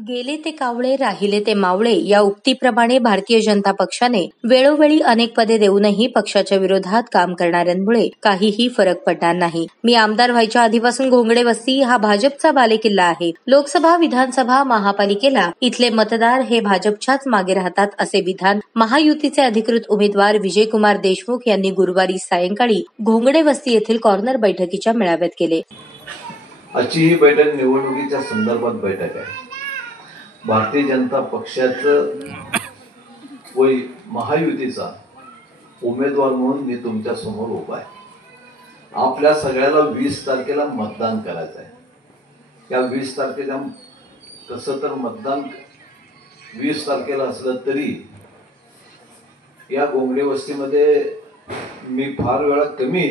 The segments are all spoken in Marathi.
गेले ते कावळे राहिले ते मावळे या उक्तीप्रमाणे भारतीय जनता पक्षाने वेळोवेळी अनेक पदे देऊनही पक्षाच्या विरोधात काम करणाऱ्यांमुळे काहीही फरक पडणार नाही। मी आमदार व्हायच्या आधीपासून घोंगडे वस्ती हा भाजपचा बालेकिल्ला आहे। लोकसभा, विधानसभा, महापालिकेला इथले मतदार हे भाजपच्याच मागे राहतात, असे विधान महायुतीचे अधिकृत उमेदवार विजयकुमार देशमुख यांनी गुरुवारी सायंकाळी घोंगडे वस्ती येथील कॉर्नर बैठकीच्या मेळाव्यात केले। आजची ही बैठक निवडणुकीच्या संदर्भात बैठक आहे। भारतीय जनता पक्षाचं व महायुतीचा उमेदवार म्हणून मी तुमच्या समोर उभा आहे। आपल्या सगळ्याला 20 तारखेला मतदान करायचं आहे। या 20 तारखेला तसं तर मतदान 20 तारखेला असलं तरी या घोंगडे वस्तीमध्ये मी फार वेळा कमी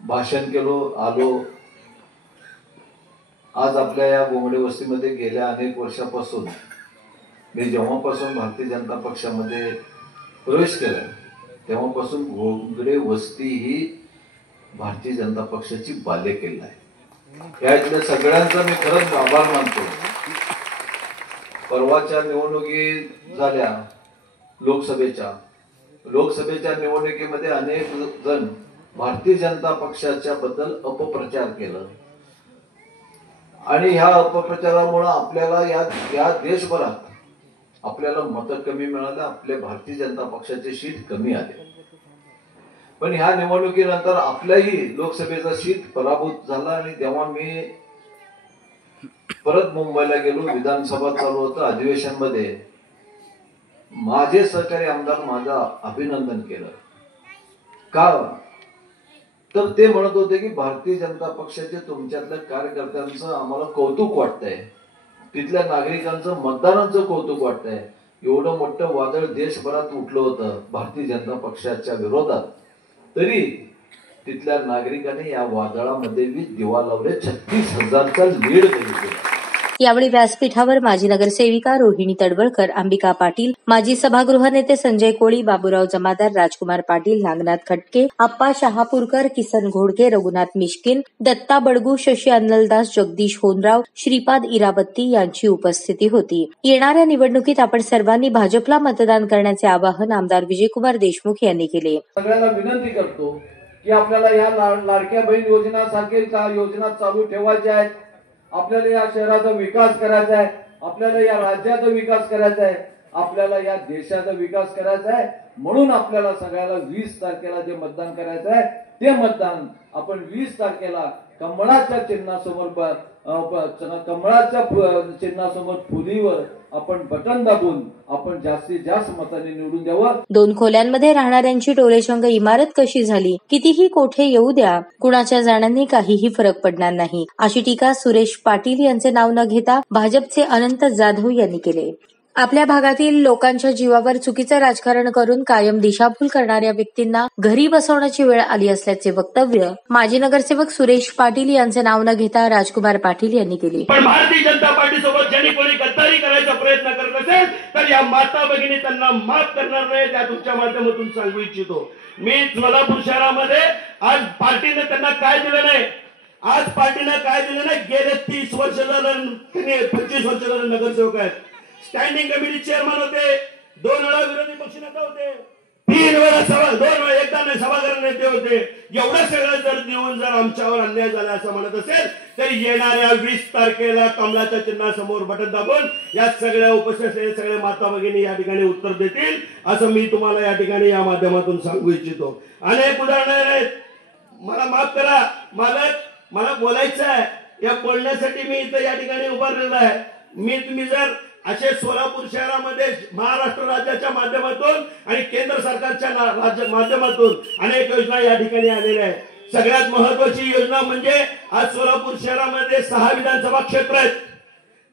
भाषण केलो आलो। आज आपल्या या घोंगडे वस्तीमध्ये गेल्या अनेक वर्षापासून मी जेव्हापासून भारतीय जनता पक्षामध्ये प्रवेश केला तेव्हापासून घोंगडे वस्ती ही भारतीय जनता पक्षाची बालेकिल्ला आहे। या इथल्या सगळ्यांचा मी खरंच आभार मानतो। परवाच्या निवडणुकी झाल्या लोकसभेच्या निवडणुकीमध्ये अनेक जण भारतीय जनता पक्षाच्या बद्दल अपप्रचार केला आणि ह्या अपप्रचारामुळे आपल्याला या देशभरात आपल्याला मतं कमी मिळाले, आपल्या भारतीय जनता पक्षाचे सीट कमी आले। पण ह्या निवडणुकीनंतर आपल्याही लोकसभेचा सीट पराभूत झाला आणि तेव्हा मी परत मुंबईला गेलो। विधानसभा चालू होतं, अधिवेशनमध्ये माझे सहकारी आमदार माझं अभिनंदन केलं। का तर ते म्हणत होते की भारतीय जनता पक्षाचे तुमच्यातल्या कार्यकर्त्यांचं आम्हाला कौतुक वाटतंय, तिथल्या नागरिकांचं मतदारांचं कौतुक वाटतंय। एवढं मोठं वादळ देशभरात उठलं होतं भारतीय जनता पक्षाच्या विरोधात, तरी तिथल्या नागरिकांनी या वादळामध्ये दिवा लावले, 36,000चा लीड दिला। यावेळी व्यासपीठावर माजी नगरसेविका रोहिणी तडवळकर, अंबिका पाटील, माजी सभागृह नेते संजय कोळी, बाबूराव जमादार, राजकुमार पाटील, नागनाथ खटके, आप्पा शहापूरकर, किसन घोडके, रघुनाथ मिश्किन, दत्ता बडगू, शशी अन्नलदास, जगदीश होनराव, श्रीपाद इराबत्ती यांची उपस्थिती होती। येणाऱ्या निवडणुकीत आपण सर्वांनी भाजपला मतदान करण्याचे आवाहन आमदार विजयकुमार देशमुख यांनी केले। सगळ्यांना विनंती करतो की आपल्याला या लाडक्या बहीण योजनासारख्या योजना चालू ठेवायच्या आहेत। आपल्याला या शहराचा विकास करायचा आहे, आपल्याला या राज्याचा विकास करायचा आहे, आपल्याला या देशाचा विकास करायचा आहे। म्हणून आपल्याला सगळ्याला 20 तारखेला जे मतदान करायचं आहे ते मतदान आपण 20 तारखेला कमळाच्या चिन्हासमोर फुलीवर आपण बटन दाबून आपण जास्तीत जास्त मतांनी निवडून द्यावं। 2 खोल्यांमध्ये राहणाऱ्यांची टोलेशंग इमारत कशी झाली, कितीही कोठे येऊ द्या, कुणाच्या जाण्याने काहीही फरक पडणार नाही, अशी टीका सुरेश पाटील यांचे नाव न घेता भाजपचे अनंत जाधव यांनी केले। आपल्या भागातील लोकांच्या जीवावर चुकीचं राजकारण करून कायम दिशाभूल करणाऱ्या व्यक्तींना घरी बसवण्याची वेळ आली असल्याचे वक्तव्य माजी नगरसेवक सुरेश पाटील यांचे नाव न घेता राजकुमार पाटील यांनी केले। पण भारतीय जनता पार्टी सोबत ज्यांनी कोणी गद्दारी करायचा प्रयत्न करत असेल तर या माता भगिनी त्यांना माफ करणार नाही, त्या तुमच्या माध्यमातून सांगू इच्छितो। मी सोलापूर शहरामध्ये आज पार्टीने त्यांना काय दिलं नाही, आज पार्टीने काय दिलं नाही। गेले 30 वर्ष झालं, 25 वर्ष झालं नगरसेवक आहेत, स्टँडिंग कमिटी चेअरमन होते, 2 वेळा विरोधी पक्षनेता होते, 3 वेळा एकदा नाही सभागृह नेते होते। एवढं सगळं जर देऊन जर आमच्यावर अन्याय झाला असं म्हणत असेल तर येणाऱ्या 20 तारखेला कमलाच्या चिन्हासमोर बटन दाबून या सगळ्या उपस्थित सगळ्या माता भगिनी या ठिकाणी उत्तर देतील असं मी तुम्हाला या ठिकाणी या माध्यमातून सांगू इच्छितो। अनेक उदाहरणं आहेत, मला माफ करा मालक, मला बोलायचं आहे, या बोलण्यासाठी मी इथं या ठिकाणी उभारलेला आहे। तुम्ही जर असे सोलापूर शहरामध्ये महाराष्ट्र राज्याच्या माध्यमातून आणि केंद्र सरकारच्या माध्यमातून अनेक योजना या ठिकाणी आलेल्या आहेत। सगळ्यात महत्वाची योजना म्हणजे आज सोलापूर शहरामध्ये 6 विधानसभा क्षेत्र आहेत।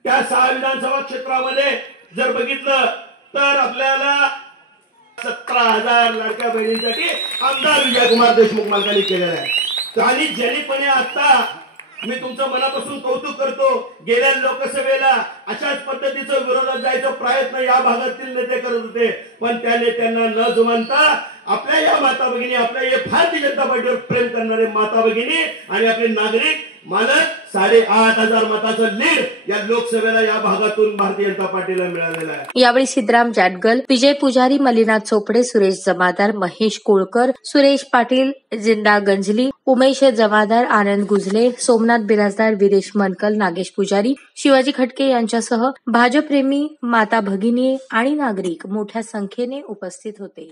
त्या 6 विधानसभा क्षेत्रामध्ये जर बघितलं तर आपल्याला 17,000 लाडक्या बहिणींसाठी आमदार विजयकुमार देशमुख मालकांनी केलेला आहे। आणि ज्यांनीपणे आता मी तुमचं मनापासून कौतुक करतो, गेल्या लोकसभेला अशाच पद्धतीचं विरोधात जायचा प्रयत्न या भागातील नेते करत होते, पण त्या नेत्यांना न जुमानता आपल्या या माता भगिनी, आपल्या या भारतीय जनता पार्टीवर प्रेम करणारे माता भगिनी आणि आपले नागरिक मालक 8,500 मताचं लीड या लोकसभेला या भागातून भारतीय जनता पार्टीला मिळालेलं आहे. यावेळी सिद्धराम जाटगल, विजय पुजारी, मल्लीनाथ चोपडे, सुरेश जमादार, महेश कोळकर, सुरेश पाटील, जिंदा गंजली, उमेश जमादार, आनंद गुजले, सोमनाथ बिराजदार, विरेश मनकल, नागेश पुजारी, शिवाजी खटके यांच्यासह भाजपप्रेमी, माता भगिनी आणि नागरिक मोठ्या संख्येने उपस्थित होते.